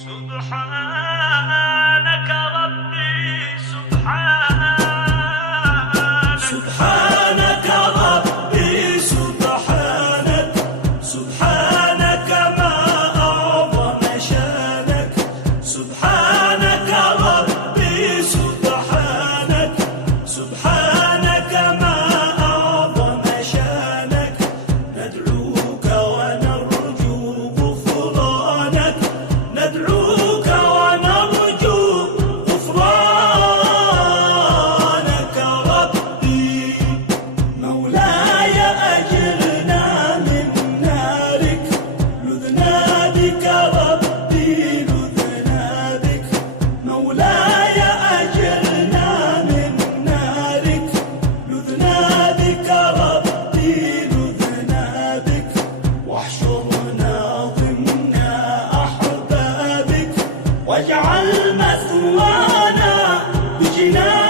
سبحانك ربي سبحانك، سبحانك ربي سبحانك، سبحانك ما أعظم شانك، سبحانك ربي سبحانك، سبحانك ما أعظم شانك. ندعوك ونرجو غفرانك، ندعوك ونرجو غفرانك ربي. مولاي أجرنا من نارك، لذنا بك ربي لذنا بك. مولاي أجرنا من نارك، لذنا بك ربي لذنا بك. واحشرنا ضمن أحبابك، واجعل مثوانا بجنانك.